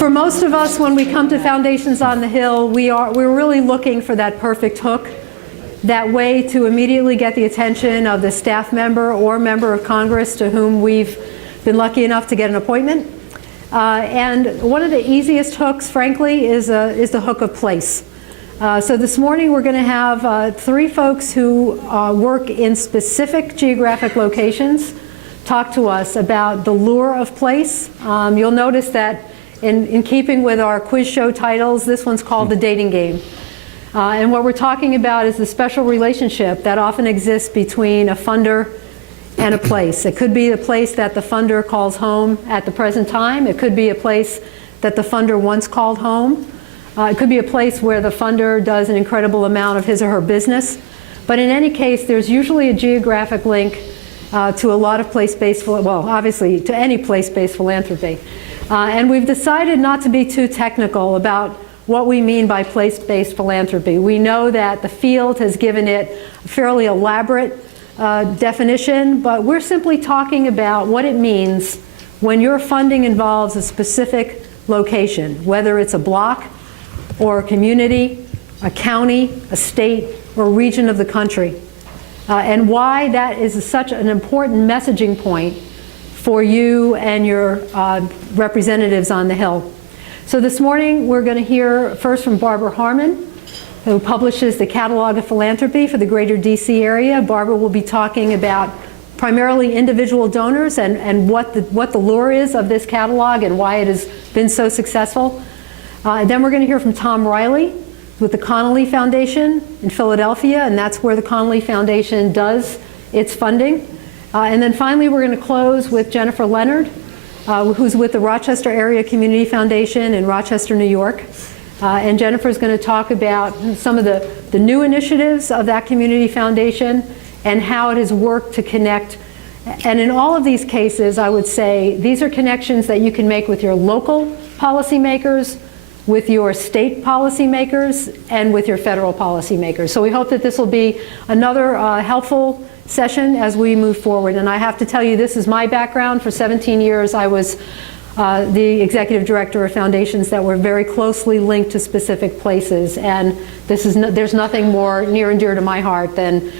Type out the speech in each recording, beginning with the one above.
For most of us, when we come to Foundations on the Hill, we're really looking for that perfect hook, that way to immediately get the attention of the staff member or member of Congress to whom we've been lucky enough to get an appointment. And one of the easiest hooks, frankly, is the hook of place. So this morning we're going to have 3 folks who work in specific geographic locations talk to us about the lure of place. You'll notice that in keeping with our quiz show titles, this one's called The Dating Game. And what we're talking about is the special relationship that often exists between a funder and a place. It could be the place that the funder calls home at the present time. It could be a place that the funder once called home. It could be a place where the funder does an incredible amount of his or her business. But in any case, there's usually a geographic link to a lot of place-based, well, obviously to any place-based philanthropy. And we've decided not to be too technical about what we mean by place-based philanthropy. We know that the field has given it a fairly elaborate definition, but we're simply talking about what it means when your funding involves a specific location, whether it's a block or a community, a county, a state, or a region of the country, and why that is such an important messaging point for you and your representatives on the Hill. So this morning we're going to hear first from Barbara Harmon, who publishes the Catalog of Philanthropy for the greater DC area. Barbara will be talking about primarily individual donors and what the lure is of this catalog and why it has been so successful. Then we're going to hear from Tom Riley with the Connolly Foundation in Philadelphia, and that's where the Connolly Foundation does its funding. And then finally we're going to close with Jennifer Leonard, who's with the Rochester Area Community Foundation in Rochester, New York. And Jennifer's going to talk about some of the new initiatives of that community foundation and how it has worked to connect. And in all of these cases, I would say these are connections that you can make with your local policymakers, with your state policymakers, and with your federal policymakers. So we hope that this will be another helpful session as we move forward. And I have to tell you, this is my background. For 17 years, I was the executive director of foundations that were very closely linked to specific places. And there's nothing more near and dear to my heart than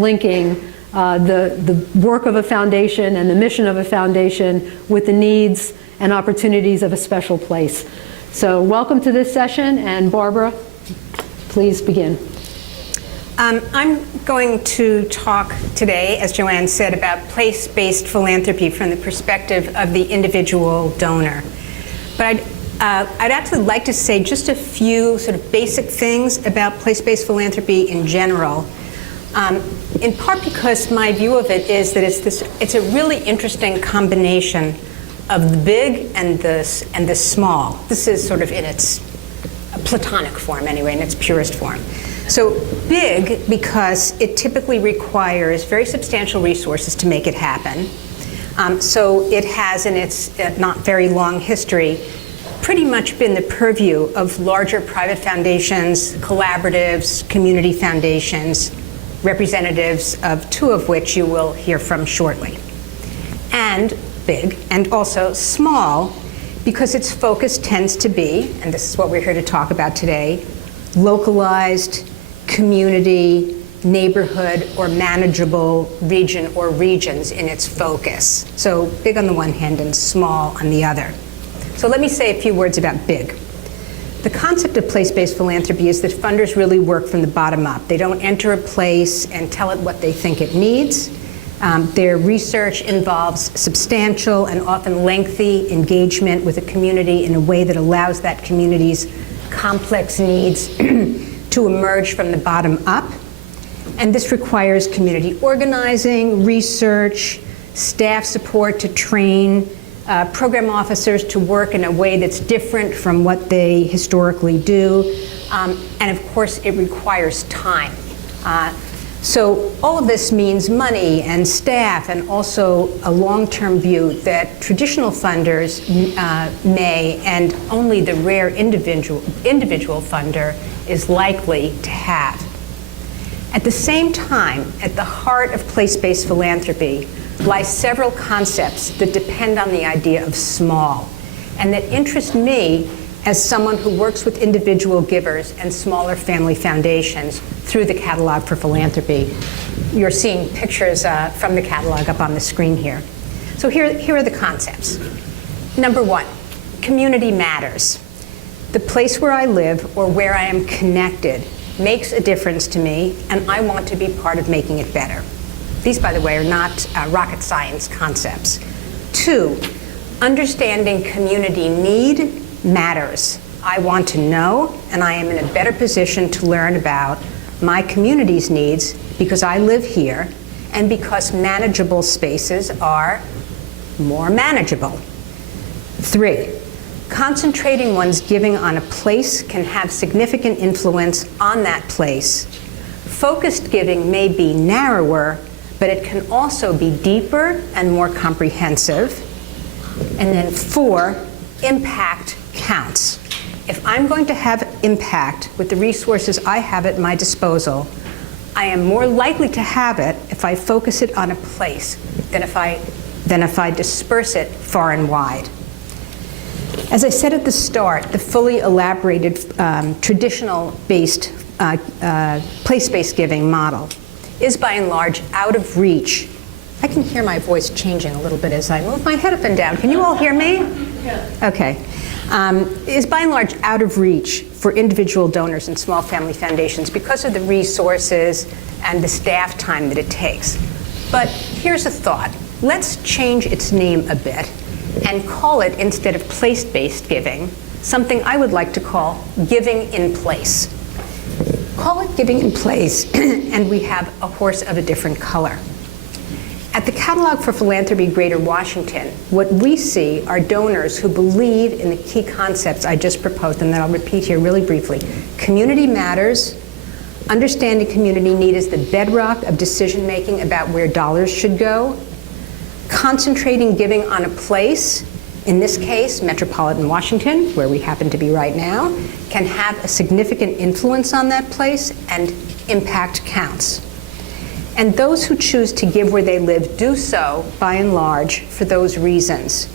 linking the work of a foundation and the mission of a foundation with the needs and opportunities of a special place. So welcome to this session, and Barbara, please begin. I'm going to talk today, as Joanne said, about place-based philanthropy from the perspective of the individual donor. But I'd actually like to say just a few sort of basic things about place-based philanthropy in general, in part because my view of it is that it's a really interesting combination of the big and the small. This is sort of in its platonic form anyway, in its purest form. So big because it typically requires very substantial resources to make it happen. So it has, in its not very long history, pretty much been the purview of larger private foundations, collaboratives, community foundations, representatives of 2 of which you will hear from shortly. And big, and also small, because its focus tends to be, and this is what we're here to talk about today, localized, community, neighborhood, or manageable region or regions in its focus. So big on the one hand and small on the other. So let me say a few words about big. The concept of place-based philanthropy is that funders really work from the bottom up. They don't enter a place and tell it what they think it needs. Their research involves substantial and often lengthy engagement with a community in a way that allows that community's complex needs to emerge from the bottom up. And this requires community organizing, research, staff support to train program officers to work in a way that's different from what they historically do. And of course, it requires time. So all of this means money and staff and also a long-term view that traditional funders may, and only the rare individual funder is likely to have. At the same time, at the heart of place-based philanthropy lie several concepts that depend on the idea of small. and that interest me as someone who works with individual givers and smaller family foundations through the Catalog for Philanthropy. You're seeing pictures from the catalog up on the screen here. So here are the concepts. Number one, community matters. The place where I live or where I am connected makes a difference to me, and I want to be part of making it better. These, by the way, are not rocket science concepts. Two, understanding community need matters. I want to know, and I am in a better position to learn about my community's needs because I live here and because manageable spaces are more manageable. Three, concentrating one's giving on a place can have significant influence on that place. Focused giving may be narrower, but it can also be deeper and more comprehensive. And then four, impact counts. If I'm going to have impact with the resources I have at my disposal, I am more likely to have it if I focus it on a place than if I disperse it far and wide. As I said at the start, the fully elaborated traditional-based, place-based giving model is by and large out of reach. I can hear my voice changing a little bit as I move my head up and down. Can you all hear me? Yeah. Okay. Is by and large out of reach for individual donors and small family foundations because of the resources and the staff time that it takes. But here's a thought. Let's change its name a bit and call it, instead of place-based giving, something I would like to call giving in place. Call it giving in place, and we have a horse of a different color. At the Catalog for Philanthropy Greater Washington, what we see are donors who believe in the key concepts I just proposed, and that I'll repeat here really briefly. Community matters. Understanding community need is the bedrock of decision-making about where dollars should go. Concentrating giving on a place, in this case, metropolitan Washington, where we happen to be right now, can have a significant influence on that place, and impact counts. And those who choose to give where they live do so, by and large, for those reasons.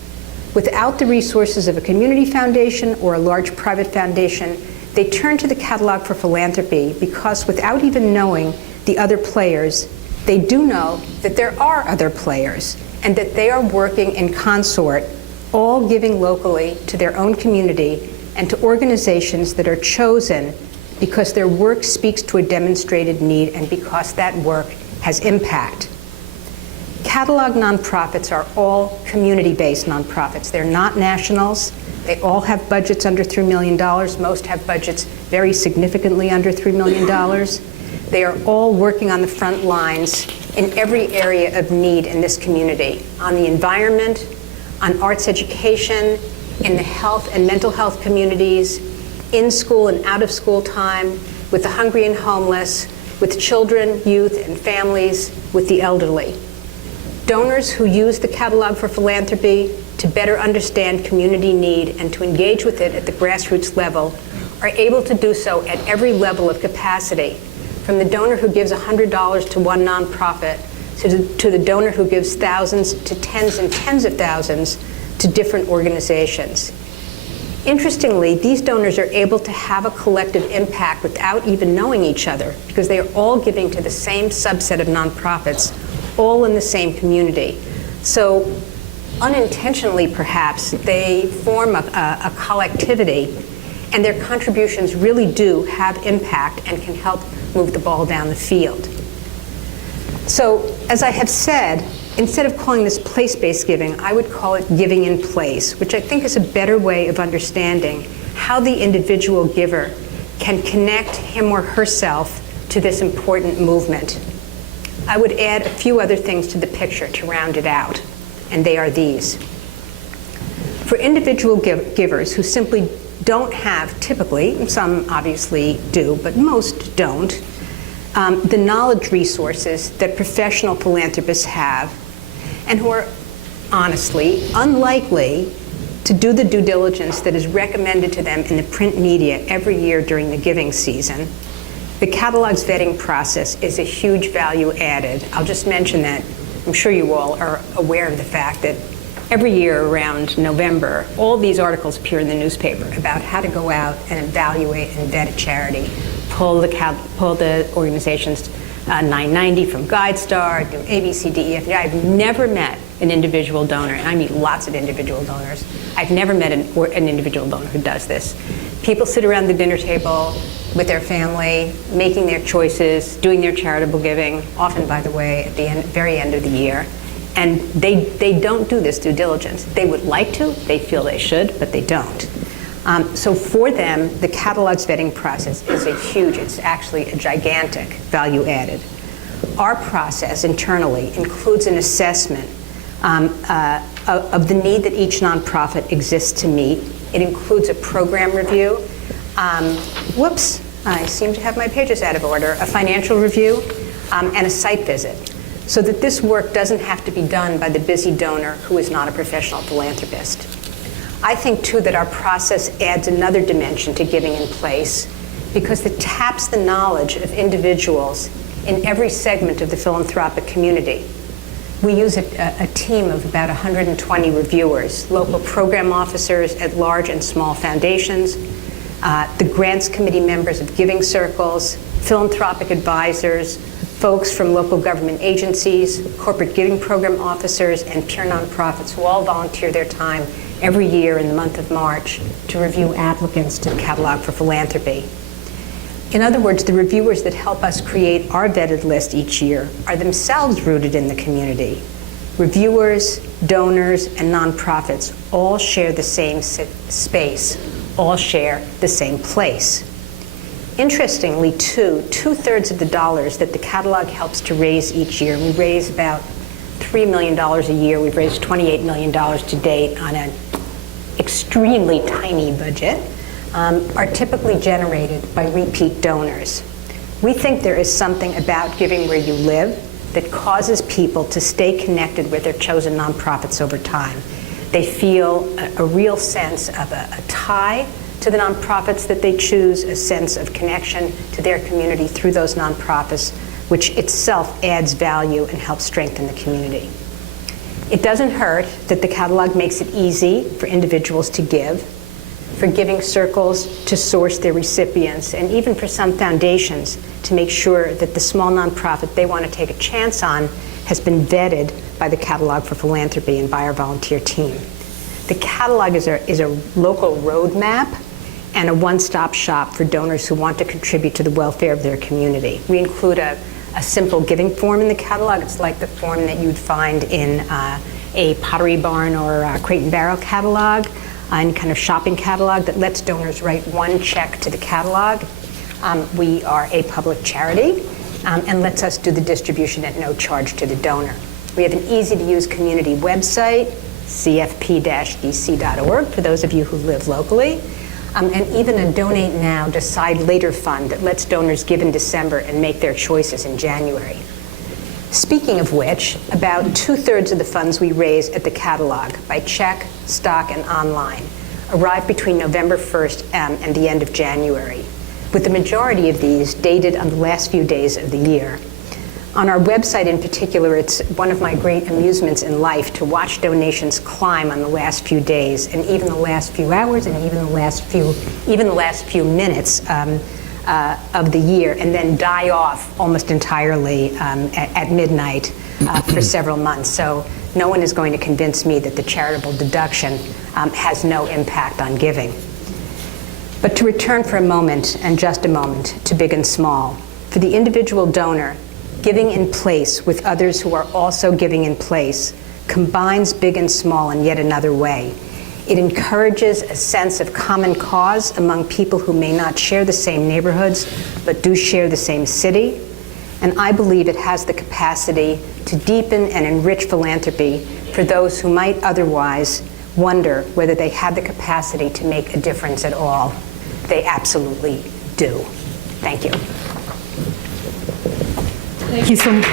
Without the resources of a community foundation or a large private foundation, they turn to the Catalog for Philanthropy because without even knowing the other players, they do know that there are other players and that they are working in consort, all giving locally to their own community and to organizations that are chosen because their work speaks to a demonstrated need and because that work has impact. Catalog nonprofits are all community-based nonprofits. They're not nationals. They all have budgets under $3 million. Most have budgets very significantly under $3 million. They are all working on the front lines in every area of need in this community, on the environment, on arts education, in the health and mental health communities, in school and out of school time, with the hungry and homeless, with children, youth, and families, with the elderly. Donors who use the Catalog for Philanthropy to better understand community need and to engage with it at the grassroots level are able to do so at every level of capacity, from the donor who gives $100 to one nonprofit to the donor who gives thousands to tens and tens of thousands to different organizations. Interestingly, these donors are able to have a collective impact without even knowing each other because they are all giving to the same subset of nonprofits, all in the same community. So unintentionally, perhaps, they form a collectivity, and their contributions really do have impact and can help move the ball down the field. So, as I have said, instead of calling this place-based giving, I would call it giving in place, which I think is a better way of understanding how the individual giver can connect him or herself to this important movement. I would add a few other things to the picture to round it out, and they are these. For individual givers who simply don't have, typically, some obviously do, but most don't, the knowledge resources that professional philanthropists have, and who are honestly unlikely to do the due diligence that is recommended to them in the print media every year during the giving season, the catalog's vetting process is a huge value added. I'll just mention that I'm sure you all are aware of the fact that every year around November, all these articles appear in the newspaper about how to go out and evaluate and vet a charity, pull the organization's 990 from GuideStar, do A, B, C, D, E, F, G. I've never met an individual donor, and I meet lots of individual donors. I've never met an individual donor who does this. People sit around the dinner table with their family, making their choices, doing their charitable giving, often, by the way, at the very end of the year. And they don't do this due diligence. They would like to, they feel they should, but they don't. So for them, the catalog's vetting process is it's actually a gigantic value added. Our process internally includes an assessment of the need that each nonprofit exists to meet. It includes a program review. Whoops, I seem to have my pages out of order. A financial review and a site visit, so that this work doesn't have to be done by the busy donor who is not a professional philanthropist. I think, too, that our process adds another dimension to giving in place because it taps the knowledge of individuals in every segment of the philanthropic community. We use a team of about 120 reviewers, local program officers at large and small foundations, the grants committee members of giving circles, philanthropic advisors, folks from local government agencies, corporate giving program officers, and peer nonprofits who all volunteer their time every year in the month of March to review applicants to the Catalog for Philanthropy. In other words, the reviewers that help us create our vetted list each year are themselves rooted in the community. Reviewers, donors, and nonprofits all share the same space, all share the same place. Interestingly, too, 2/3 of the dollars that the catalog helps to raise each year, we raise about $3 million a year. We've raised $28 million to date on an extremely tiny budget, are typically generated by repeat donors. We think there is something about giving where you live that causes people to stay connected with their chosen nonprofits over time. They feel a real sense of a tie to the nonprofits that they choose, a sense of connection to their community through those nonprofits, which itself adds value and helps strengthen the community. It doesn't hurt that the catalog makes it easy for individuals to give, for giving circles to source their recipients, and even for some foundations to make sure that the small nonprofit they want to take a chance on has been vetted by the Catalog for Philanthropy and by our volunteer team. The catalog is a local roadmap and a one-stop shop for donors who want to contribute to the welfare of their community. We include a simple giving form in the catalog. It's like the form that you'd find in a Pottery Barn or a Crate and Barrel catalog, any kind of shopping catalog that lets donors write one check to the catalog. We are a public charity and lets us do the distribution at no charge to the donor. We have an easy-to-use community website, cfp-dc.org, for those of you who live locally. And even a Donate Now, Decide Later fund that lets donors give in December and make their choices in January. Speaking of which, about 2/3 of the funds we raise at the catalog by check, stock, and online arrive between November 1st and the end of January, with the majority of these dated on the last few days of the year. On our website in particular, it's one of my great amusements in life to watch donations climb on the last few days, and even the last few hours, and even the last few minutes of the year, and then die off almost entirely at midnight for several months. So no one is going to convince me that the charitable deduction has no impact on giving. But to return for a moment, and just a moment, to big and small, for the individual donor, giving in place with others who are also giving in place combines big and small in yet another way. It encourages a sense of common cause among people who may not share the same neighborhoods, but do share the same city. And I believe it has the capacity to deepen and enrich philanthropy for those who might otherwise wonder whether they had the capacity to make a difference at all. They absolutely do. Thank you. Thank you so much.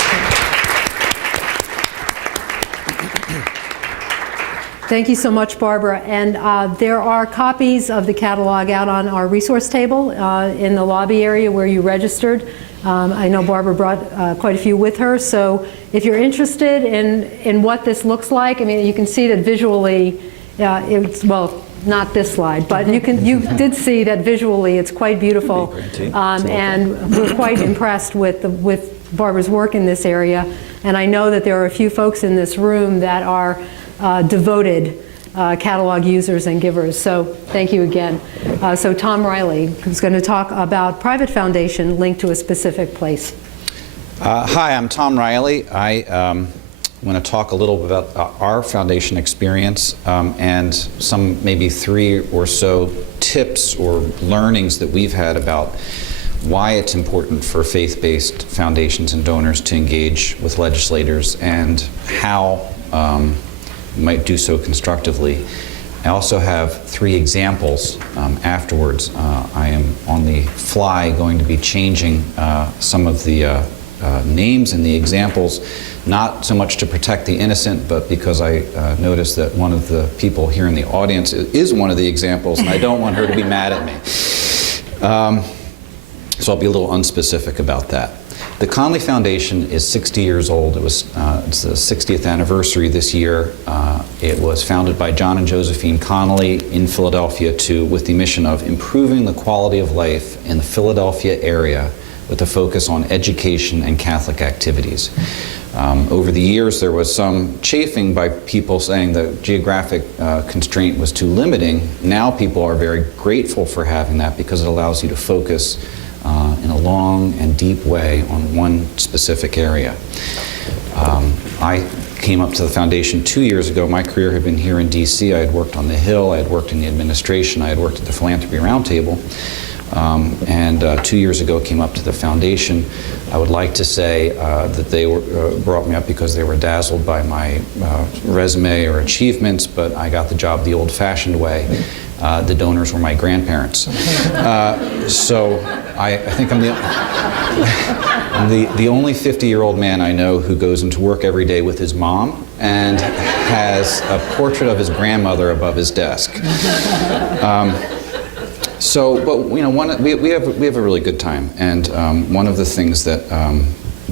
Thank you so much, Barbara. And there are copies of the catalog out on our resource table in the lobby area where you registered. I know Barbara brought quite a few with her, so if you're interested in what this looks like, I mean, you can see that visually, it's, well, not this slide, but you did see that visually it's quite beautiful, and we're quite impressed with Barbara's work in this area, and I know that there are a few folks in this room that are devoted catalog users and givers, so thank you again. So Tom Riley, who's going to talk about private foundation linked to a specific place. Hi, I'm Tom Riley. I want to talk a little bit about our foundation experience and some maybe 3 or so tips or learnings that we've had about why it's important for faith-based foundations and donors to engage with legislators and how might do so constructively. I also have 3 examples afterwards. I am on the fly going to be changing some of the names in the examples, not so much to protect the innocent, but because I noticed that one of the people here in the audience is one of the examples, and I don't want her to be mad at me. So I'll be a little unspecific about that. The Conley Foundation is 60 years old. It's the 60th anniversary this year. It was founded by John and Josephine Connolly in Philadelphia with the mission of improving the quality of life in the Philadelphia area with a focus on education and Catholic activities. Over the years, there was some chafing by people saying the geographic constraint was too limiting. Now people are very grateful for having that because it allows you to focus in a long and deep way on one specific area. I came up to the foundation 2 years ago. My career had been here in DC. I had worked on the Hill, I had worked in the administration, I had worked at the Philanthropy Roundtable. And 2 years ago came up to the foundation. I would like to say that they brought me up because they were dazzled by my resume or achievements, but I got the job the old-fashioned way. The donors were my grandparents. So I think I'm the only 50-year-old man I know who goes into work every day with his mom and has a portrait of his grandmother above his desk. But you know, we have a really good time, and one of the things that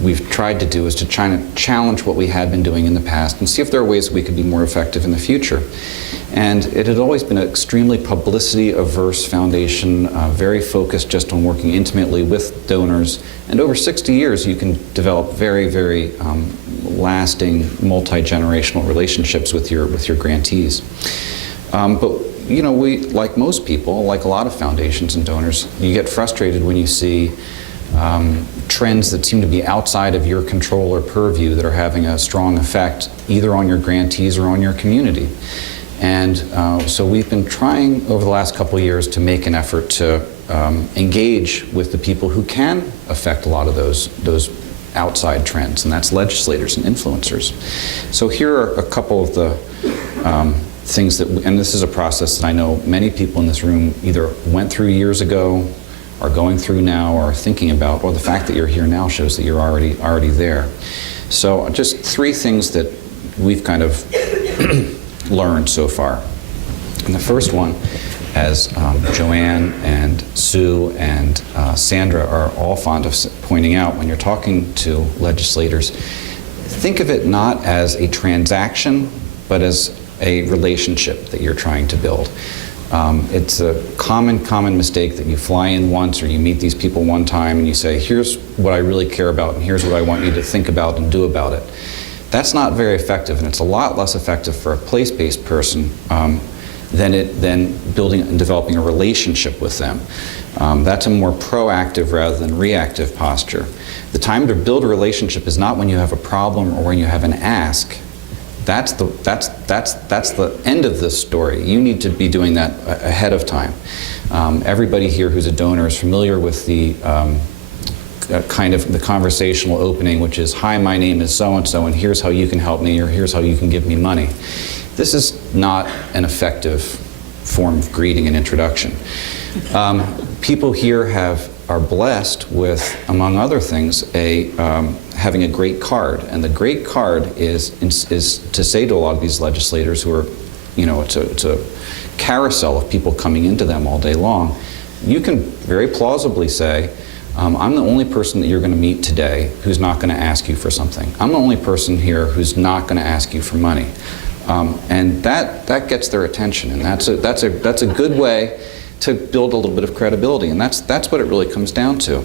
we've tried to do is to try to challenge what we had been doing in the past and see if there are ways that we could be more effective in the future. And it had always been an extremely publicity-averse foundation, very focused just on working intimately with donors. And over 60 years, you can develop very, very lasting, multi-generational relationships with your grantees. But you know, we, like most people, like a lot of foundations and donors, you get frustrated when you see trends that seem to be outside of your control or purview that are having a strong effect either on your grantees or on your community. And so we've been trying over the last couple of years to make an effort to engage with the people who can affect a lot of those outside trends, and that's legislators and influencers. So here are a couple of the things that, and this is a process that I know many people in this room either went through years ago, are going through now, or are thinking about, or the fact that you're here now shows that you're already there. So just 3 things that we've kind of learned so far. And the first one, as Joanne and Sue and Sandra are all fond of pointing out when you're talking to legislators, think of it not as a transaction, but as a relationship that you're trying to build. It's a common mistake that you fly in once or you meet these people one time and you say, here's what I really care about and here's what I want you to think about and do about it. That's not very effective, and it's a lot less effective for a place-based person than building and developing a relationship with them. That's a more proactive rather than reactive posture. The time to build a relationship is not when you have a problem or when you have an ask. That's the end of this story. You need to be doing that ahead of time. Everybody here who's a donor is familiar with the kind of the conversational opening, which is, hi, my name is so-and-so, and here's how you can help me, or here's how you can give me money. This is not an effective form of greeting and introduction. People here are blessed with, among other things, having a great card, and the great card is to say to a lot of these legislators who are, you know, it's a carousel of people coming into them all day long. You can very plausibly say, I'm the only person that you're going to meet today who's not going to ask you for something. I'm the only person here who's not going to ask you for money. And that gets their attention, and that's a good way to build a little bit of credibility, and that's what it really comes down to.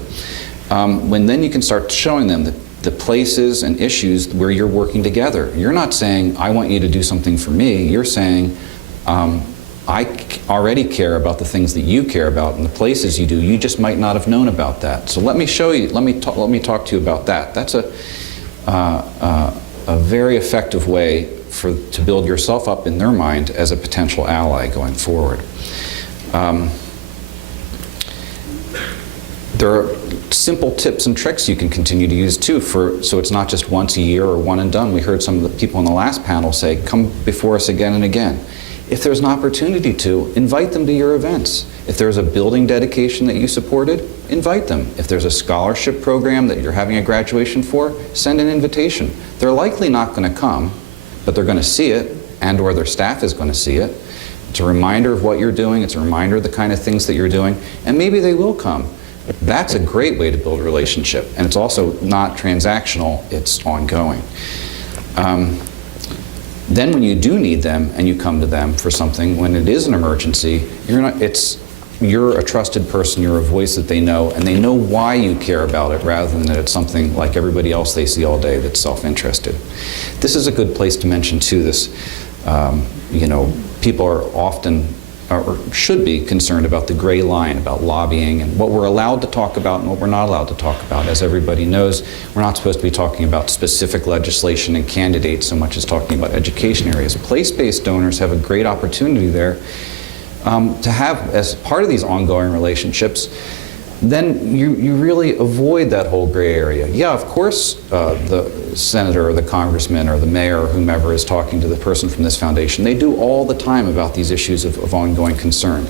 When then you can start showing them the places and issues where you're working together. You're not saying, I want you to do something for me. You're saying, I already care about the things that you care about and the places you do. You just might not have known about that. So let me show you, let me talk to you about that. That's a very effective way to build yourself up in their mind as a potential ally going forward. There are simple tips and tricks you can continue to use too, so it's not just once a year or one and done. We heard some of the people on the last panel say, come before us again and again. If there's an opportunity to, invite them to your events. If there's a building dedication that you supported, invite them. If there's a scholarship program that you're having a graduation for, send an invitation. They're likely not going to come, but they're going to see it, and or their staff is going to see it. It's a reminder of what you're doing. It's a reminder of the kind of things that you're doing, and maybe they will come. That's a great way to build a relationship, and it's also not transactional, it's ongoing. Then when you do need them and you come to them for something, when it is an emergency, you're a trusted person, you're a voice that they know, and they know why you care about it rather than that it's something like everybody else they see all day that's self-interested. This is a good place to mention too, this, people are often, or should be concerned about the gray line, about lobbying and what we're allowed to talk about and what we're not allowed to talk about. As everybody knows, we're not supposed to be talking about specific legislation and candidates so much as talking about education areas. Place-based donors have a great opportunity there to have, as part of these ongoing relationships, then you really avoid that whole gray area. Yeah, of course, the senator or the congressman or the mayor or whomever is talking to the person from this foundation. They do all the time about these issues of ongoing concern.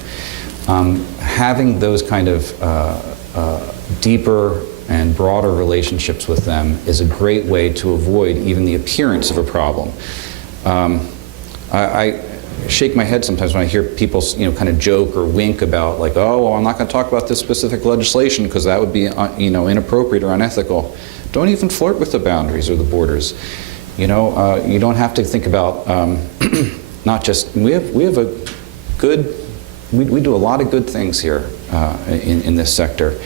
Having those kind of deeper and broader relationships with them is a great way to avoid even the appearance of a problem. I shake my head sometimes when I hear people, kind of joke or wink about, like, oh, well, I'm not going to talk about this specific legislation because that would be, inappropriate or unethical. Don't even flirt with the boundaries or the borders. You don't have to think about not just we have a good we do a lot of good things here in this sector.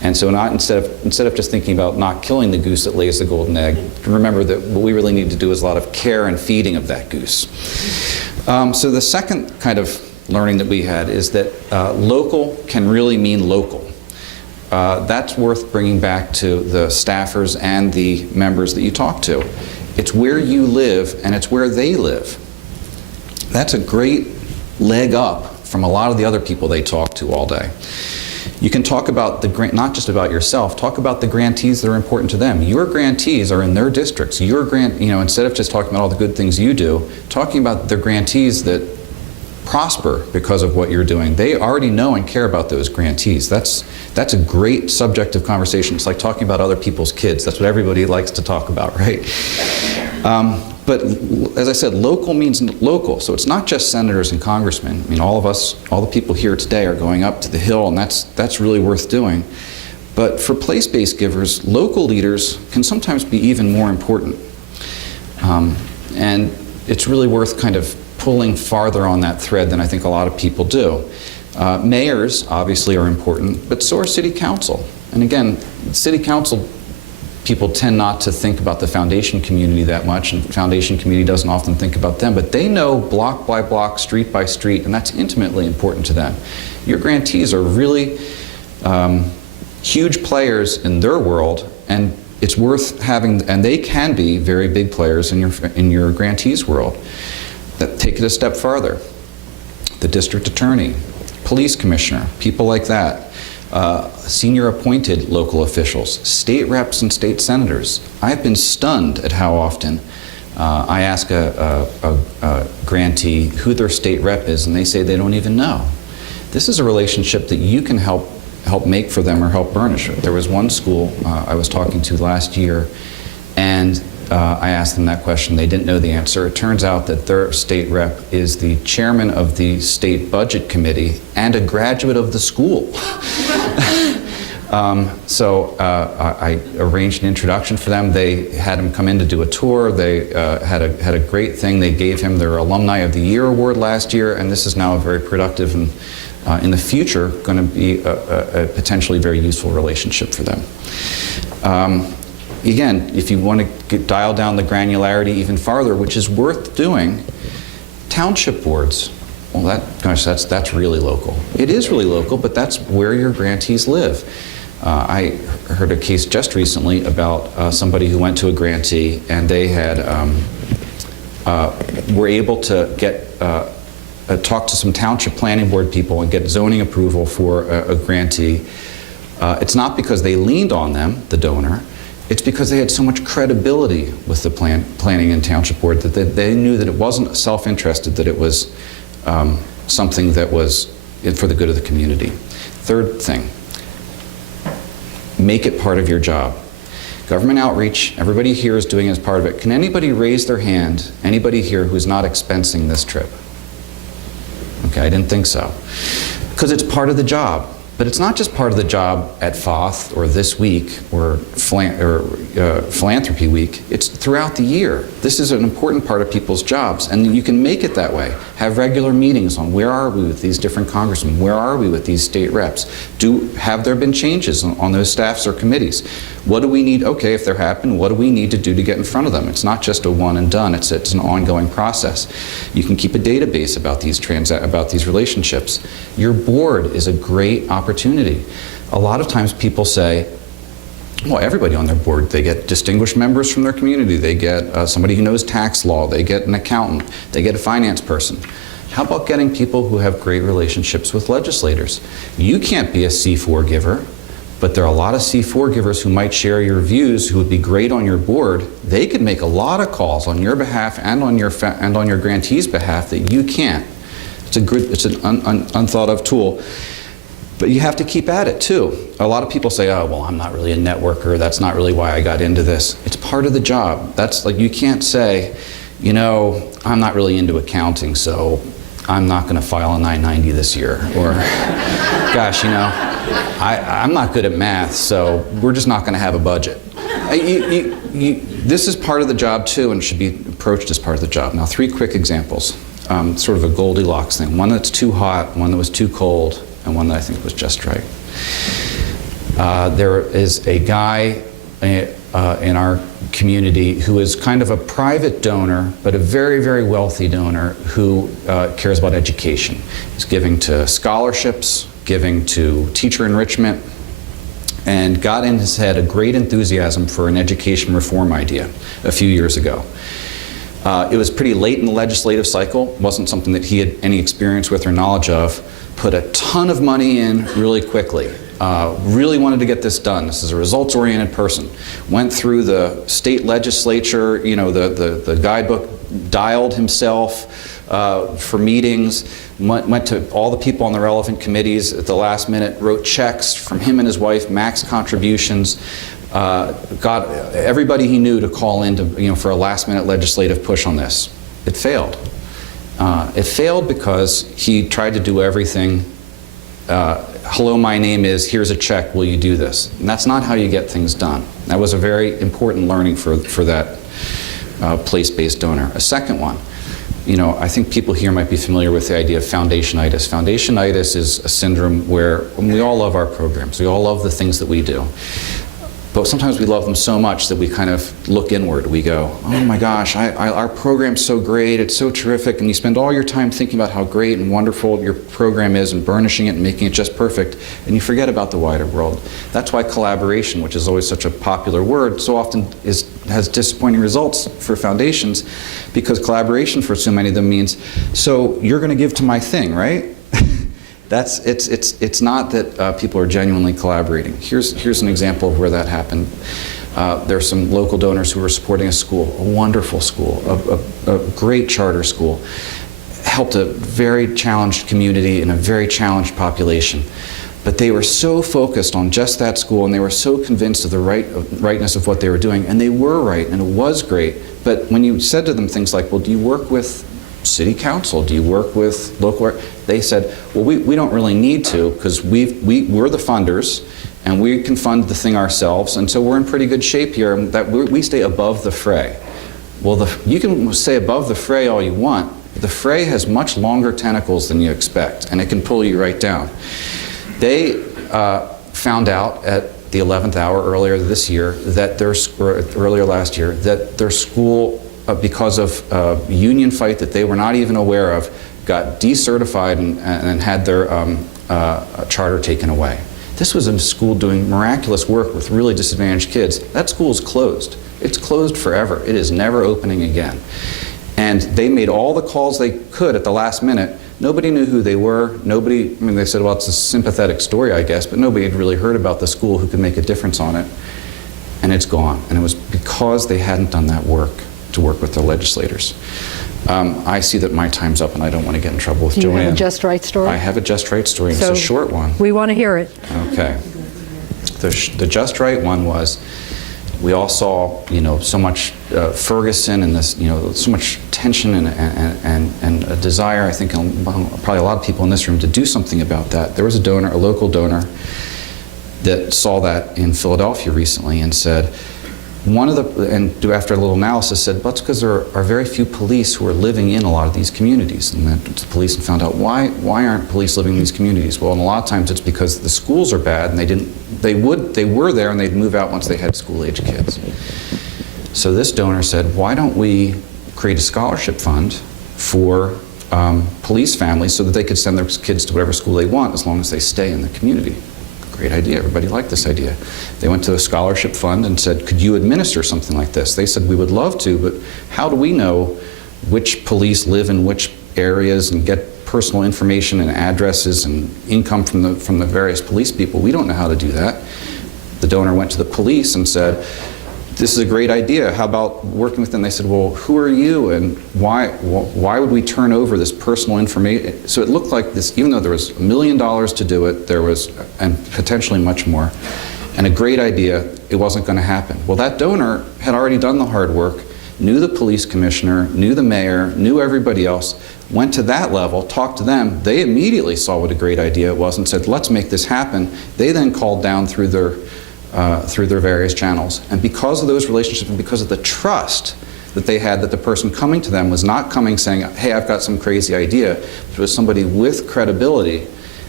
And so instead of just thinking about not killing the goose that lays the golden egg, remember that what we really need to do is a lot of care and feeding of that goose. So the second kind of learning that we had is that local can really mean local. That's worth bringing back to the staffers and the members that you talk to. It's where you live and it's where they live. That's a great leg up from a lot of the other people they talk to all day. You can talk about not just about yourself, talk about the grantees that are important to them. Your grantees are in their districts. Instead of just talking about all the good things you do, talking about the grantees that prosper because of what you're doing. They already know and care about those grantees. That's a great subject of conversation. It's like talking about other people's kids. That's what everybody likes to talk about, right? But as I said, local means local. So it's not just senators and congressmen. I mean, all of us, all the people here today are going up to the Hill, and that's really worth doing. But for place-based givers, local leaders can sometimes be even more important. And it's really worth kind of pulling farther on that thread than I think a lot of people do. Mayors obviously are important, but so are city council. And again, city council people tend not to think about the foundation community that much, and the foundation community doesn't often think about them, but they know block by block, street by street, and that's intimately important to them. Your grantees are really huge players in their world, and it's worth having, and they can be very big players in your grantees' world. Take it a step farther. The district attorney, police commissioner, people like that. Senior appointed local officials, state reps and state senators. I've been stunned at how often I ask a grantee who their state rep is, and they say they don't even know. This is a relationship that you can help make for them or help burnish. There was one school I was talking to last year, and I asked them that question. They didn't know the answer. It turns out that their state rep is the chairman of the state budget committee and a graduate of the school. I arranged an introduction for them. They had him come in to do a tour. They had a great thing. They gave him their Alumni of the Year award last year, and this is now a very productive and in the future going to be a potentially very useful relationship for them. Again, if you want to dial down the granularity even farther, which is worth doing, township boards. Well, that's really local. It is really local, but that's where your grantees live. I heard a case just recently about somebody who went to a grantee and they had were able to get talk to some township planning board people and get zoning approval for a grantee. It's not because they leaned on them, the donor. It's because they had so much credibility with the planning and township board that they knew that it wasn't self-interested, that it was something that was for the good of the community. Third thing, make it part of your job. Government outreach, everybody here is doing it as part of it. Can anybody raise their hand, anybody here who's not expensing this trip? Okay, I didn't think so. Because it's part of the job. But it's not just part of the job at FOTH or this week or Philanthropy Week. It's throughout the year. This is an important part of people's jobs, and you can make it that way. Have regular meetings on where are we with these different congressmen, where are we with these state reps. Have there been changes on those staffs or committees? What do we need? Okay, if there happen, what do we need to do to get in front of them? It's not just a one and done. It's an ongoing process. You can keep a database about these relationships. Your board is a great opportunity. A lot of times people say, well, everybody on their board, they get distinguished members from their community. They get somebody who knows tax law. They get an accountant. They get a finance person. How about getting people who have great relationships with legislators? You can't be a C4 giver, but there are a lot of C4 givers who might share your views, who would be great on your board. They could make a lot of calls on your behalf and on your grantees' behalf that you can't. It's an unthought of tool. But you have to keep at it too. A lot of people say, oh, well, I'm not really a networker. That's not really why I got into this. It's part of the job. That's like, you can't say, you know, I'm not really into accounting, so I'm not going to file a 990 this year. Or, gosh, you know, I'm not good at math, so we're just not going to have a budget. This is part of the job too, and should be approached as part of the job. Now, 3 quick examples. Sort of a Goldilocks thing. One that's too hot, one that was too cold, and one that I think was just right. There is a guy in our community who is kind of a private donor, but a very, very wealthy donor who cares about education. He's giving to scholarships, giving to teacher enrichment, and got in his head a great enthusiasm for an education reform idea a few years ago. It was pretty late in the legislative cycle, wasn't something that he had any experience with or knowledge of, put a ton of money in really quickly. Really wanted to get this done. This is a results-oriented person. Went through the state legislature, you know, the guidebook, dialed himself for meetings, went to all the people on the relevant committees at the last minute, wrote checks from him and his wife, max contributions, got everybody he knew to call in to, you know, for a last-minute legislative push on this. It failed. It failed because he tried to do everything. Hello, my name is, here's a check, will you do this? And that's not how you get things done. That was a very important learning for that place-based donor. A second one, you know, I think people here might be familiar with the idea of foundationitis. Foundationitis is a syndrome where we all love our programs. We all love the things that we do. But sometimes we love them so much that we kind of look inward. We go, oh my gosh, our program's so great, it's so terrific, and you spend all your time thinking about how great and wonderful your program is and burnishing it and making it just perfect, and you forget about the wider world. That's why collaboration, which is always such a popular word, so often has disappointing results for foundations, because collaboration for so many of them means, so you're going to give to my thing, right? It's not that people are genuinely collaborating. Here's an example of where that happened. There are some local donors who were supporting a school, a wonderful school, a great charter school, helped a very challenged community and a very challenged population. But they were so focused on just that school, and they were so convinced of the rightness of what they were doing, and they were right, and it was great. But when you said to them things like, well, do you work with city council? Do you work with local? They said, well, we don't really need to, because we're the funders, and we can fund the thing ourselves, and so we're in pretty good shape here, and that we stay above the fray. Well, you can stay above the fray all you want, but the fray has much longer tentacles than you expect, and it can pull you right down. They found out at the 11th hour earlier this year that earlier last year, that their school, because of a union fight that they were not even aware of, got decertified and had their charter taken away. This was a school doing miraculous work with really disadvantaged kids. That school is closed. It's closed forever. It is never opening again. And they made all the calls they could at the last minute. Nobody knew who they were. Nobody, I mean, they said, well, it's a sympathetic story, I guess, but nobody had really heard about the school who could make a difference on it. And it's gone. And it was because they hadn't done that work to work with their legislators. I see that my time's up and I don't want to get in trouble with Joanne. Do you have a Just Right story? I have a Just Right story. So it's a short one. We want to hear it. Okay. The Just Right one was, we all saw, so much Ferguson and this, so much tension and a desire, I think, probably a lot of people in this room to do something about that. There was a donor, a local donor, that saw that in Philadelphia recently and said, after a little analysis said, well, it's because there are very few police who are living in a lot of these communities. And went to the police and found out why aren't police living in these communities? Well, and a lot of times it's because the schools are bad and they were there and they'd move out once they had school-age kids. So this donor said, why don't we create a scholarship fund for police families so that they could send their kids to whatever school they want as long as they stay in the community. Great idea. Everybody liked this idea. They went to the scholarship fund and said, could you administer something like this? They said, we would love to, but how do we know which police live in which areas and get personal information and addresses and income from the various police people? We don't know how to do that. The donor went to the police and said, this is a great idea. How about working with them? They said, well, who are you and why would we turn over this personal information? So it looked like this, even though there was $1 million to do it, there was, and potentially much more, and a great idea, it wasn't going to happen. Well, that donor had already done the hard work, knew the police commissioner, knew the mayor, knew everybody else, went to that level, talked to them. They immediately saw what a great idea it was and said, let's make this happen. They then called down through their various channels. And because of those relationships and because of the trust that they had that the person coming to them was not coming saying, hey, I've got some crazy idea, but it was somebody with credibility,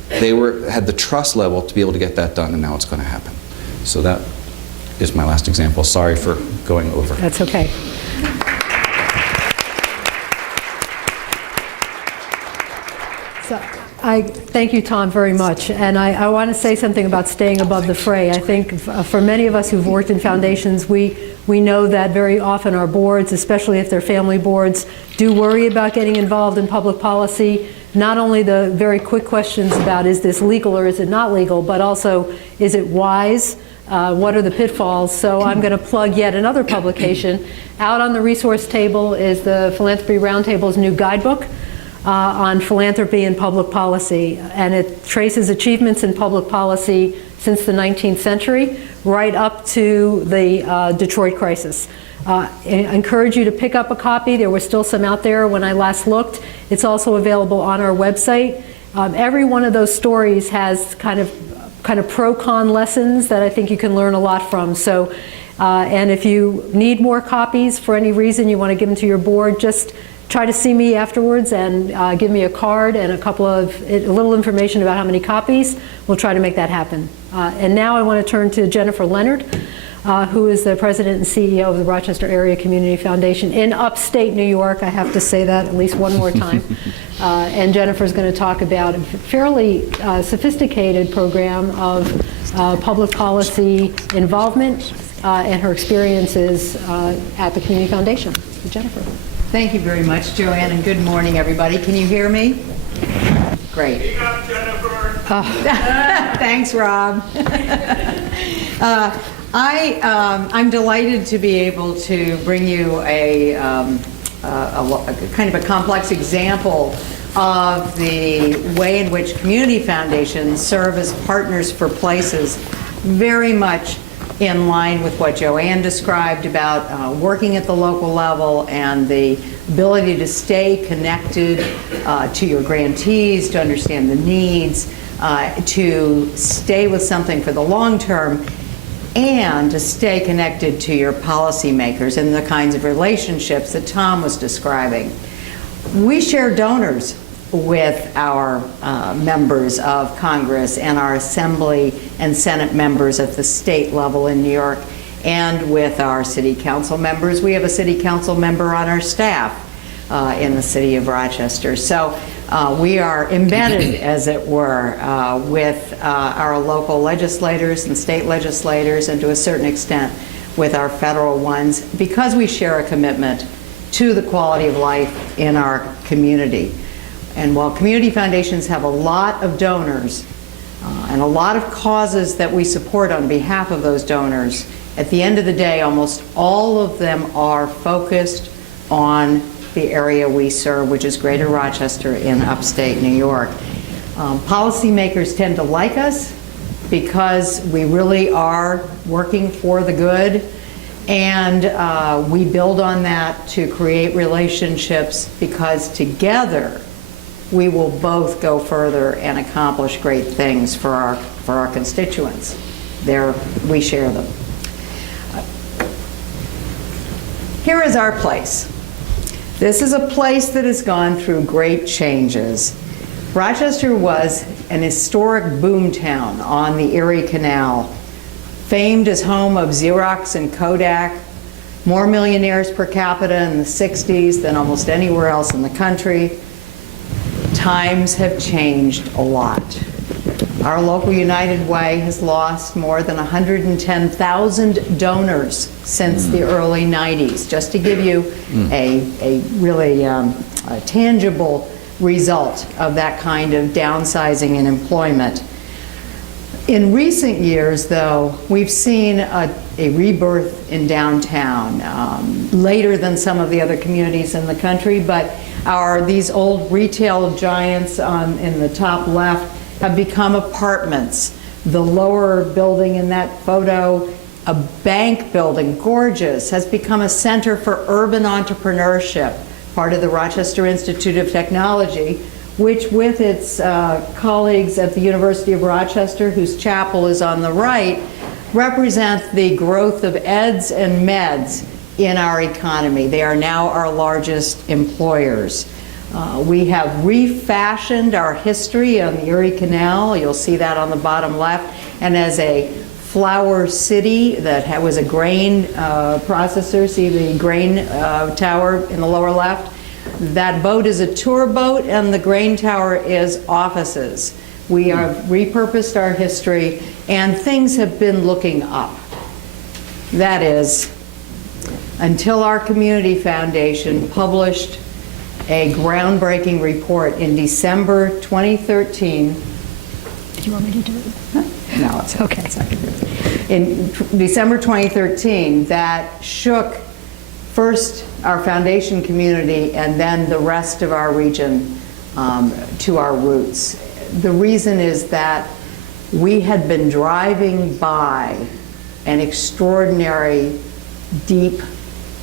they had the trust level to be able to get that done, and now it's going to happen. So that is my last example. Sorry for going over. That's okay. So I thank you, Tom, very much. And I want to say something about staying above the fray. I think for many of us who've worked in foundations, we know that very often our boards, especially if they're family boards, do worry about getting involved in public policy. Not only the very quick questions about is this legal or is it not legal, but also is it wise? What are the pitfalls? So I'm going to plug yet another publication. Out on the resource table is the Philanthropy Roundtable's new guidebook on philanthropy and public policy. And it traces achievements in public policy since the 19th century, right up to the Detroit crisis. I encourage you to pick up a copy. There were still some out there when I last looked. It's also available on our website. Every one of those stories has kind of pro-con lessons that I think you can learn a lot from. So, and if you need more copies for any reason, you want to give them to your board, just try to see me afterwards and give me a card and a little information about how many copies. We'll try to make that happen. And now I want to turn to Jennifer Leonard, who is the president and CEO of the Rochester Area Community Foundation in upstate New York. I have to say that at least one more time. And Jennifer's going to talk about a fairly sophisticated program of public policy involvement and her experiences at the Community Foundation. So Jennifer. Thank you very much, Joanne, and good morning, everybody. Can you hear me? Great. Speak up, Jennifer. Thanks, Rob. I'm delighted to be able to bring you a kind of a complex example of the way in which community foundations serve as partners for places, very much in line with what Joanne described about working at the local level and the ability to stay connected to your grantees, to understand the needs, to stay with something for the long term and to stay connected to your policymakers and the kinds of relationships that Tom was describing. We share donors with our members of Congress and our Assembly and Senate members at the state level in New York, and with our City Council members. We have a City Council member on our staff in the City of Rochester. So we are embedded, as it were, with our local legislators and state legislators, and to a certain extent with our federal ones, because we share a commitment to the quality of life in our community. And while community foundations have a lot of donors and a lot of causes that we support on behalf of those donors, at the end of the day, almost all of them are focused on the area we serve, which is Greater Rochester in upstate New York. Policymakers tend to like us because we really are working for the good, and we build on that to create relationships, because together we will both go further and accomplish great things for our constituents. We share them. Here is our place. This is a place that has gone through great changes. Rochester was an historic boomtown on the Erie Canal, famed as home of Xerox and Kodak, more millionaires per capita in the 60s than almost anywhere else in the country. Times have changed a lot. Our local United Way has lost more than 110,000 donors since the early 90s, just to give you a really a tangible result of that kind of downsizing in employment. In recent years, though, we've seen a rebirth in downtown, later than some of the other communities in the country, but these old retail giants in the top left have become apartments. The lower building in that photo, a bank building, gorgeous, has become a center for urban entrepreneurship, part of the Rochester Institute of Technology, which with its colleagues at the University of Rochester, whose chapel is on the right, represent the growth of eds and meds in our economy. They are now our largest employers. We have refashioned our history on the Erie Canal. You'll see that on the bottom left. And as a flower city that was a grain processor, see the grain tower in the lower left? That boat is a tour boat, and the grain tower is offices. We have repurposed our history, and things have been looking up. That is, until our community foundation published a groundbreaking report in December 2013. Did you want me to do it? No, it's okay. It's not good. In December 2013, that shook first our foundation community and then the rest of our region to our roots. The reason is that we had been driving by an extraordinary, deep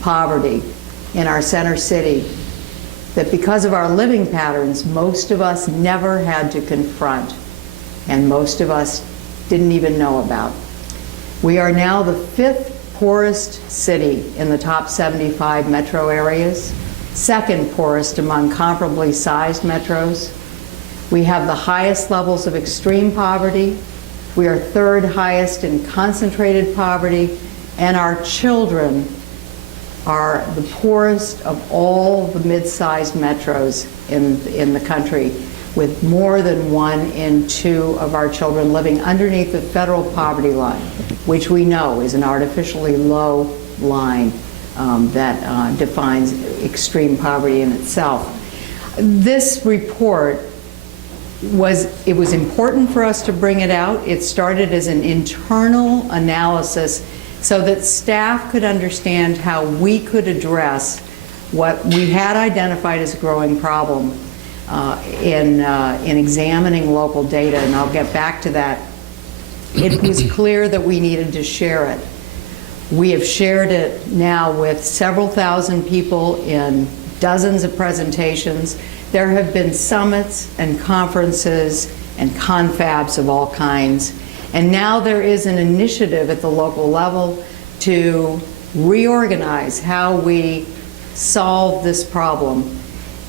poverty in our center city that, because of our living patterns, most of us never had to confront, and most of us didn't even know about. We are now the 5th poorest city in the top 75 metro areas, 2nd poorest among comparably sized metros. We have the highest levels of extreme poverty. We are 3rd highest in concentrated poverty, and our children are the poorest of all the mid-sized metros in the country, with more than 1 in 2 of our children living underneath the federal poverty line, which we know is an artificially low line that defines extreme poverty in itself. This report was important for us to bring it out. It started as an internal analysis so that staff could understand how we could address what we had identified as a growing problem in examining local data, and I'll get back to that. It was clear that we needed to share it. We have shared it now with several thousand people in dozens of presentations. There have been summits and conferences and confabs of all kinds. And now there is an initiative at the local level to reorganize how we solve this problem.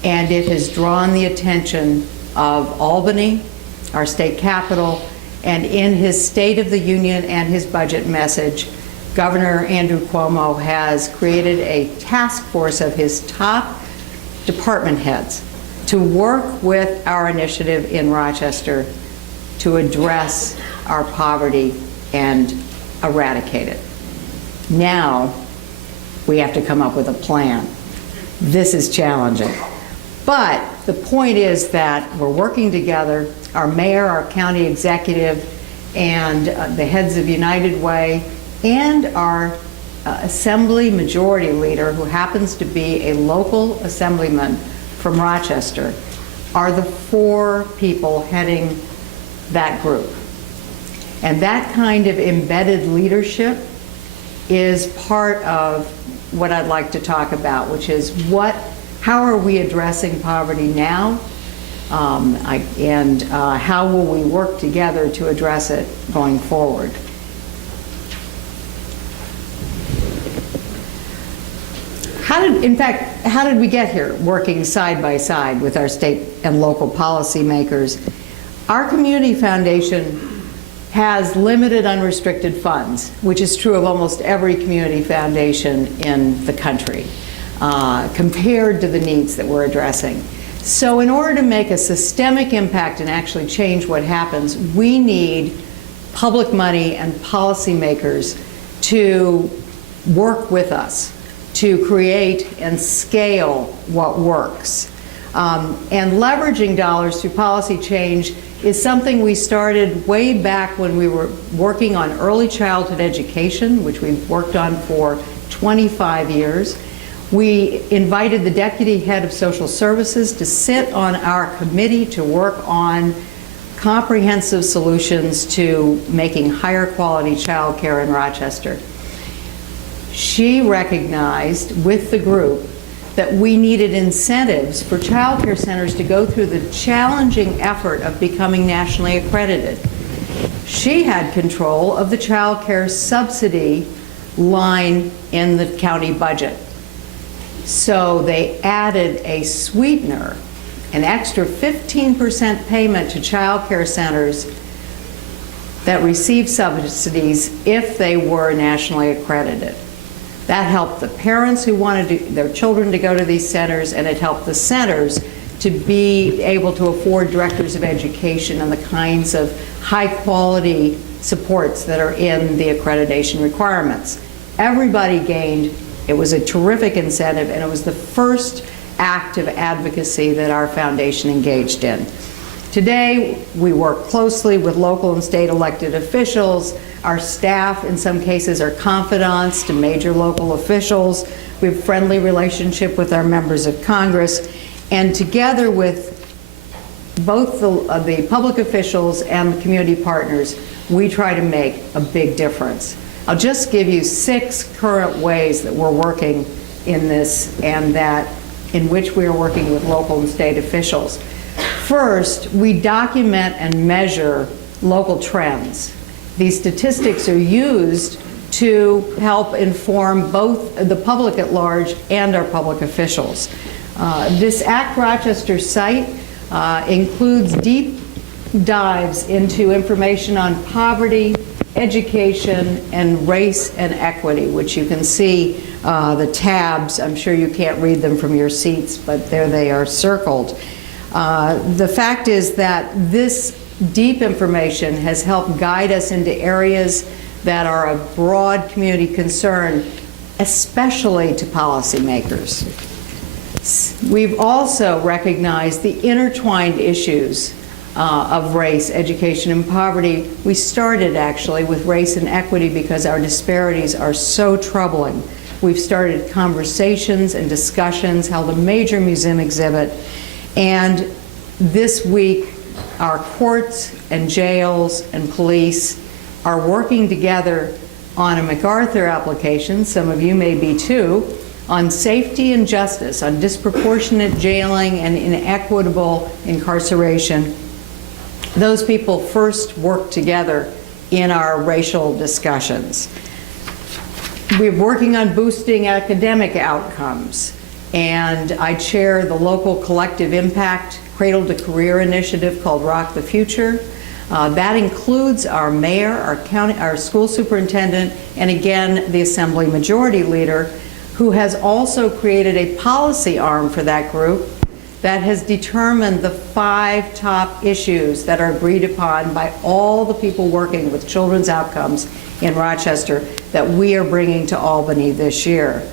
And it has drawn the attention of Albany, our state capital, and in his State of the Union and his budget message, Governor Andrew Cuomo has created a task force of his top department heads to work with our initiative in Rochester to address our poverty and eradicate it. Now, we have to come up with a plan. This is challenging. But the point is that we're working together, our mayor, our county executive, and the heads of United Way, and our assembly majority leader, who happens to be a local assemblyman from Rochester, are the 4 people heading that group. And that kind of embedded leadership is part of what I'd like to talk about, which is how are we addressing poverty now, and how will we work together to address it going forward. How did we get here working side by side with our state and local policymakers? Our community foundation has limited unrestricted funds, which is true of almost every community foundation in the country, compared to the needs that we're addressing. So in order to make a systemic impact and actually change what happens, we need public money and policymakers to work with us to create and scale what works. And leveraging dollars through policy change is something we started way back when we were working on early childhood education, which we've worked on for 25 years. We invited the deputy head of social services to sit on our committee to work on comprehensive solutions to making higher quality child care in Rochester. She recognized with the group that we needed incentives for child care centers to go through the challenging effort of becoming nationally accredited. She had control of the child care subsidy line in the county budget. So they added a sweetener, an extra 15% payment to child care centers that receive subsidies if they were nationally accredited. That helped the parents who wanted their children to go to these centers, and it helped the centers to be able to afford directors of education and the kinds of high-quality supports that are in the accreditation requirements. Everybody gained. It was a terrific incentive, and it was the first act of advocacy that our foundation engaged in. Today, we work closely with local and state elected officials. Our staff, in some cases, are confidants to major local officials. We have a friendly relationship with our members of Congress. And together with both the public officials and the community partners, we try to make a big difference. I'll just give you 6 current ways that we're working in this and that in which we are working with local and state officials. First, we document and measure local trends. These statistics are used to help inform both the public at large and our public officials. This Act Rochester site includes deep dives into information on poverty, education, and race and equity, which you can see the tabs. I'm sure you can't read them from your seats, but there they are circled. The fact is that this deep information has helped guide us into areas that are of broad community concern, especially to policymakers. We've also recognized the intertwined issues of race, education, and poverty. We started actually with race and equity because our disparities are so troubling. We've started conversations and discussions, held a major museum exhibit, and this week our courts and jails and police are working together on a MacArthur application, some of you may be too, on safety and justice, on disproportionate jailing and inequitable incarceration those people first work together in our racial discussions. We're working on boosting academic outcomes, and I chair the local collective impact Cradle to Career initiative called Rock the Future. That includes our mayor, our school superintendent, and again, the assembly majority leader, who has also created a policy arm for that group that has determined the 5 top issues that are agreed upon by all the people working with children's outcomes in Rochester that we are bringing to Albany this year.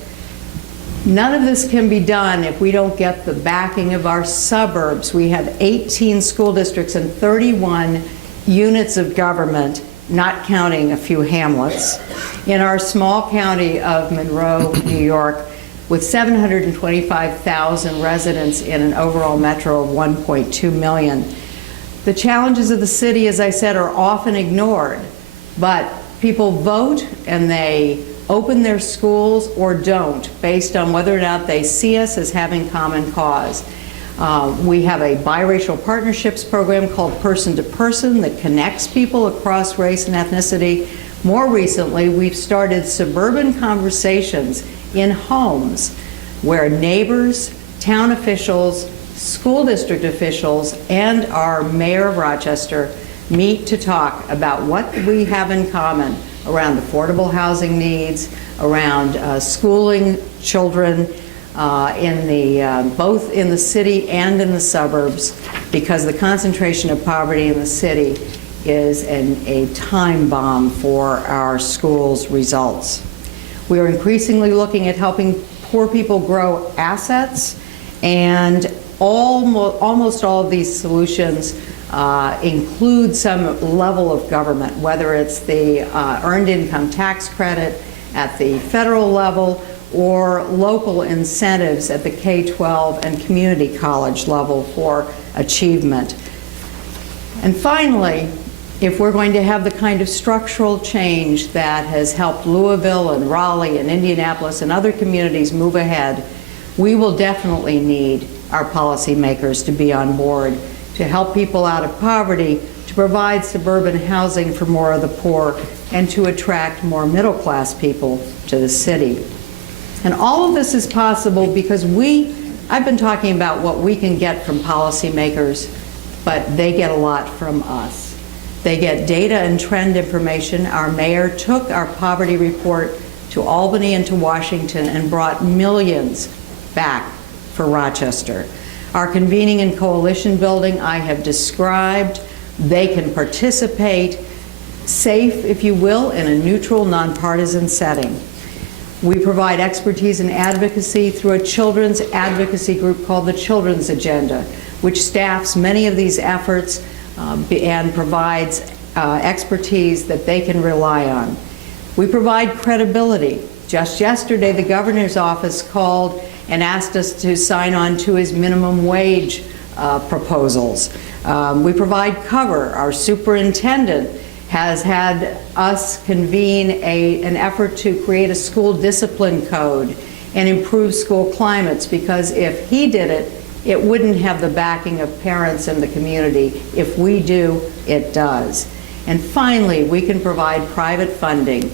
None of this can be done if we don't get the backing of our suburbs. We have 18 school districts and 31 units of government, not counting a few hamlets, in our small county of Monroe, New York, with 725,000 residents in an overall metro of 1.2 million. The challenges of the city, as I said, are often ignored, but people vote and they open their schools or don't, based on whether or not they see us as having common cause. We have a biracial partnerships program called Person to Person that connects people across race and ethnicity. More recently, we've started suburban conversations in homes where neighbors, town officials, school district officials, and our mayor of Rochester meet to talk about what we have in common around affordable housing needs, around schooling children both in the city and in the suburbs, because the concentration of poverty in the city is a time bomb for our schools' results. We are increasingly looking at helping poor people grow assets, and almost all of these solutions include some level of government, whether it's the earned income tax credit at the federal level or local incentives at the K-12 and community college level for achievement. And finally, if we're going to have the kind of structural change that has helped Louisville and Raleigh and Indianapolis and other communities move ahead, we will definitely need our policymakers to be on board to help people out of poverty, to provide suburban housing for more of the poor, and to attract more middle-class people to the city. And all of this is possible because I've been talking about what we can get from policymakers, but they get a lot from us. They get data and trend information. Our mayor took our poverty report to Albany and to Washington and brought millions back for Rochester. Our convening and coalition building I have described. They can participate, safe, if you will, in a neutral, nonpartisan setting. We provide expertise and advocacy through a children's advocacy group called the Children's Agenda, which staffs many of these efforts and provides expertise that they can rely on. We provide credibility. Just yesterday, the governor's office called and asked us to sign on to his minimum wage proposals. We provide cover. Our superintendent has had us convene an effort to create a school discipline code and improve school climates, because if he did it, it wouldn't have the backing of parents and the community. If we do, it does. And finally, we can provide private funding,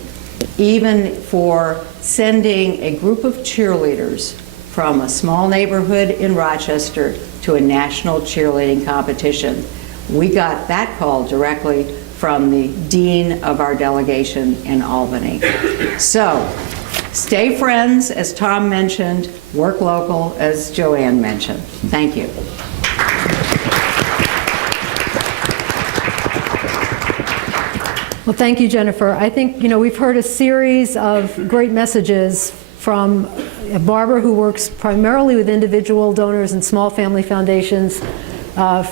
even for sending a group of cheerleaders from a small neighborhood in Rochester to a national cheerleading competition. We got that call directly from the dean of our delegation in Albany. So, stay friends, as Tom mentioned, work local, as Joanne mentioned. Thank you. Well, thank you, Jennifer. I think, we've heard a series of great messages from Barbara, who works primarily with individual donors and small family foundations,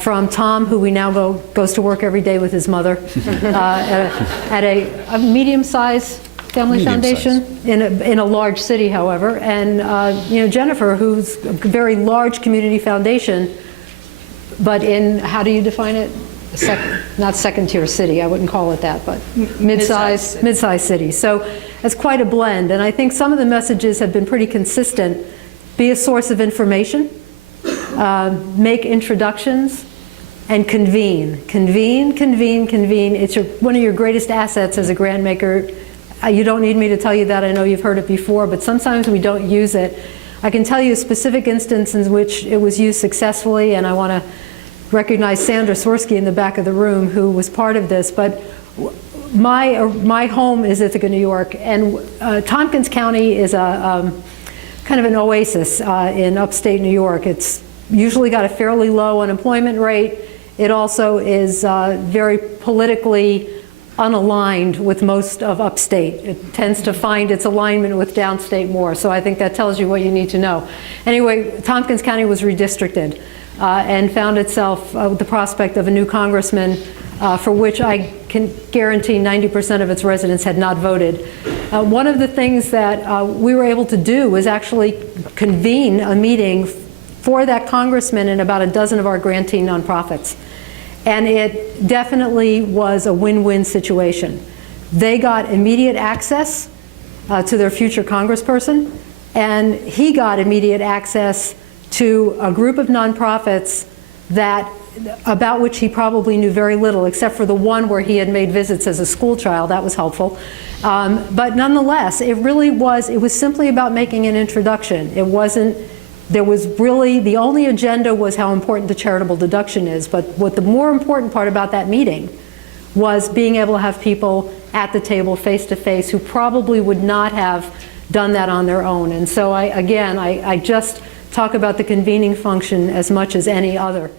from Tom, who we now goes to work every day with his mother at a medium-sized family foundation in a large city, however, and Jennifer, who's a very large community foundation, but in, how do you define it? Not second-tier city, I wouldn't call it that, but mid-sized city. So it's quite a blend, and I think some of the messages have been pretty consistent. Be a source of information, make introductions, and convene. Convene, convene, convene. It's one of your greatest assets as a grant maker. You don't need me to tell you that. I know you've heard it before, but sometimes we don't use it. I can tell you a specific instance in which it was used successfully, and I want to recognize Sandra Swirsky in the back of the room who was part of this. But my home is Ithaca, New York, and Tompkins County is a kind of an oasis in upstate New York. It's usually got a fairly low unemployment rate. It also is very politically unaligned with most of upstate. It tends to find its alignment with downstate more, so I think that tells you what you need to know. Anyway, Tompkins County was redistricted and found itself with the prospect of a new congressman for which I can guarantee 90% of its residents had not voted. One of the things that we were able to do was actually convene a meeting for that congressman and about a dozen of our grantee nonprofits. And it definitely was a win-win situation. They got immediate access to their future congressperson, and he got immediate access to a group of nonprofits about which he probably knew very little, except for the one where he had made visits as a school child. That was helpful. But nonetheless, it was simply about making an introduction. There was really, the only agenda was how important the charitable deduction is, but what the more important part about that meeting was being able to have people at the table face to face who probably would not have done that on their own. And so I just talk about the convening function as much as any other.